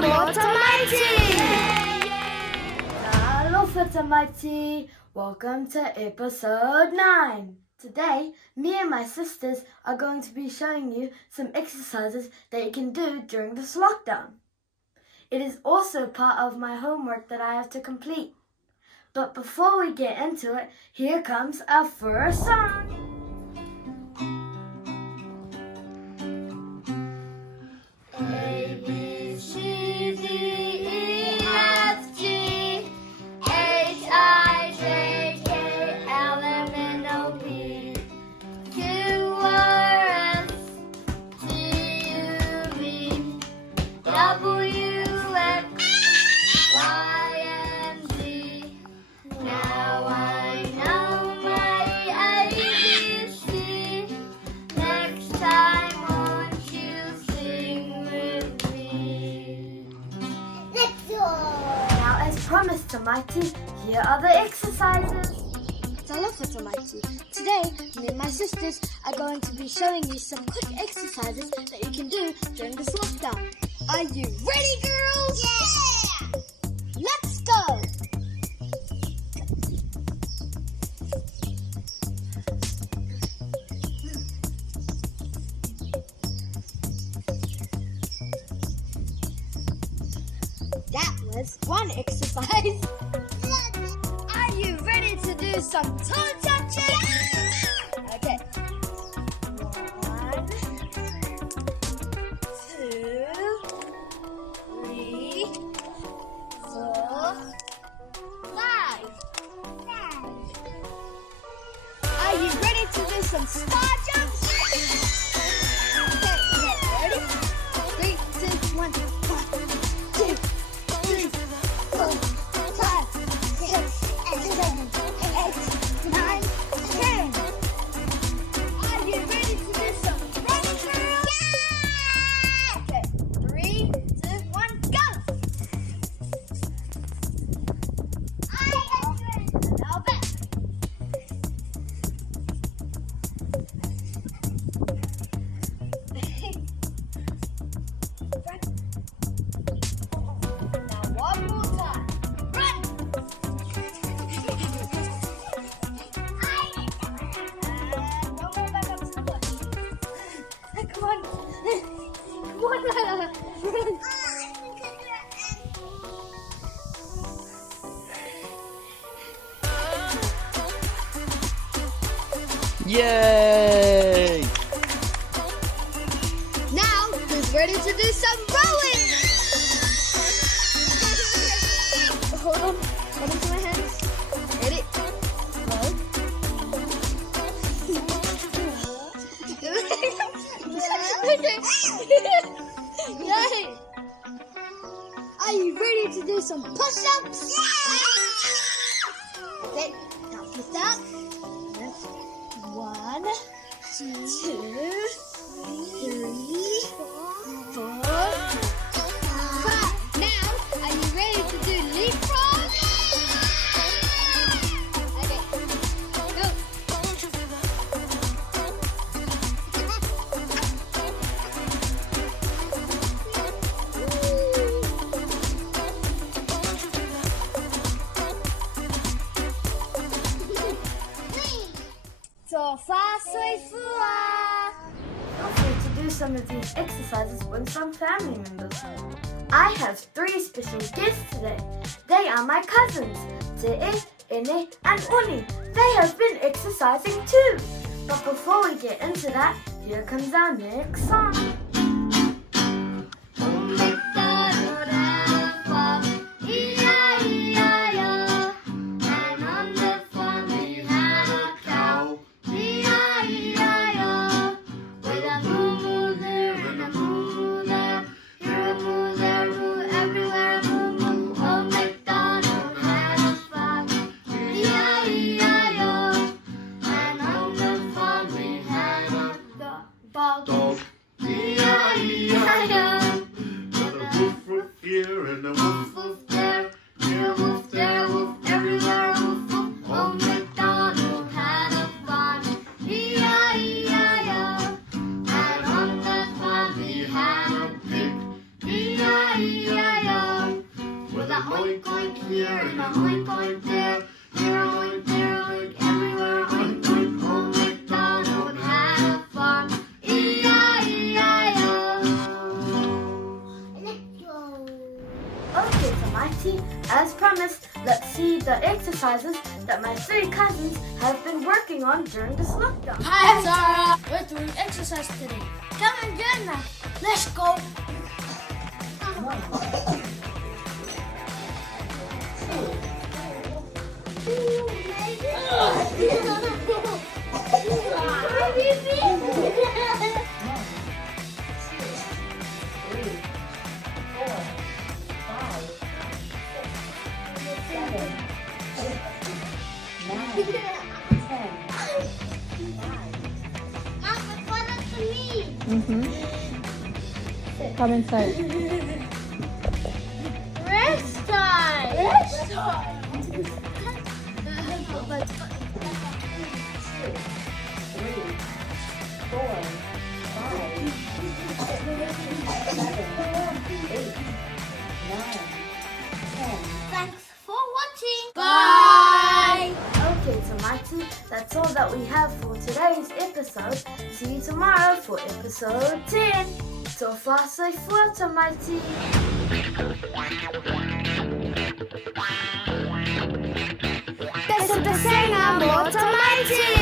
Mighty! Hello, Flitter Mighty! Welcome to episode 9. Today, me and my sisters are going to be showing you some exercises that you can do during this lockdown. It is also part of my homework that I have to complete. But before we get into it, here comes our first song. A, B, C, D, E, F, G, H, I, J, K, L, M, N, O, P, Q, R, S, T, U, V, W, X, Y, and Z. Now I know my ABC. Next time, won't you sing with me? Let's go! Now, as promised to Mighty, here are the exercises. Hello, Little Mighty. Today, me and my sisters are going to be showing you some quick exercises that you can do during this lockdown. Are you ready, girls? Yeah! Let's go! That was one exercise. Are you ready to do some toe touching? Okay. 1, 2, 3, 4, 5. Are you ready to do some star jumps? Okay, ready? 3, 2, 1. 1, 2, 3, 4, 5, 6, 7, 8, 9, 10. Are you ready to do some running, girls? Yeah! Okay, 3, 2, 1, go! Now back. Now one more time. Run! And one more back up to the bush. Come on. Come on. Yay! Now, who's ready to do some rowing? Hold on. Hold on to my hands. Ready? Row. Okay. Yay! Are you ready to do some push-ups? Okay. Now lift up. 1, 2, 3, 4, 5. Now, are you ready to do leapfrog? Okay, go. So far, so far. Feel free to do some of these exercises with some family members. I have 3 special guests today. They are my cousins, Te'e, Ene, and Uni. They have been exercising too. But before we get into that, here comes our next song. Dog. E-I-E-I-O. Got a woof woof here and a woof Woof there, here a woof, there a woof, everywhere a woof woof. Old MacDonald had a farm, E-I-E-I-O. And on that farm he had a pig, E-I-E-I-O. here and a oink oink there. Here a oink, there a oink, everywhere oink oink. Old MacDonald had a farm. E-I-E-I-O. Let's go. Okay, so Mighty, as promised, let's see the exercises that my 3 cousins have been working on during this lockdown. Hi, Zara. We're doing exercise today. Come and join us. Let's go. Come inside. Rest time. Rest time. Thanks for watching. Bye. Okay, so Mighty, that's all that we have for today's episode. See you tomorrow for episode 10. So far, so far, Mighty. Best of the singer, Mighty.